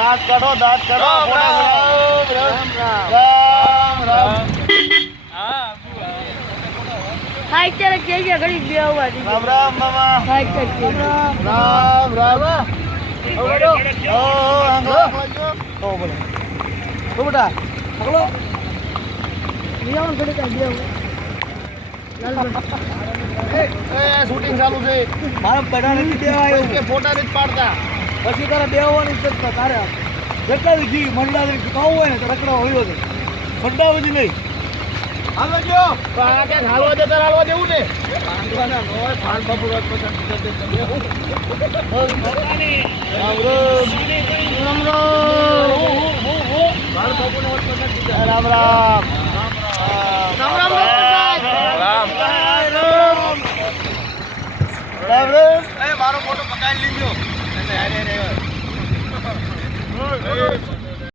દાંત કાઢો દાંત કાઢો રામ રામ હાઈ ચાલે કે ઘડી બે આવવા દી રામ રામ મામા હાઈ ચાલે રામ રામ ઓ આંગો ઓ બોલો ઓ બેટા પકડો નિયમ ઘડી કા બે એ શૂટિંગ ચાલુ છે મારા પડા નથી દેવા આવ્યો કે ફોટા નથી પાડતા પછી તારે બેહવાની છે તારે જેટલા ઘી મંડા ખાવું હોય ને તો રખડવા હોય છે મંડા બધી નહીં હાલો જો તો આ ક્યાંક હાલવા દે તાર હાલવા દેવું ને પાંડવાના નોય ફાન બાપુ રાત પચાસ રામ રામ રામ રામ રામ રામ એ મારો ફોટો પકાવી લીધો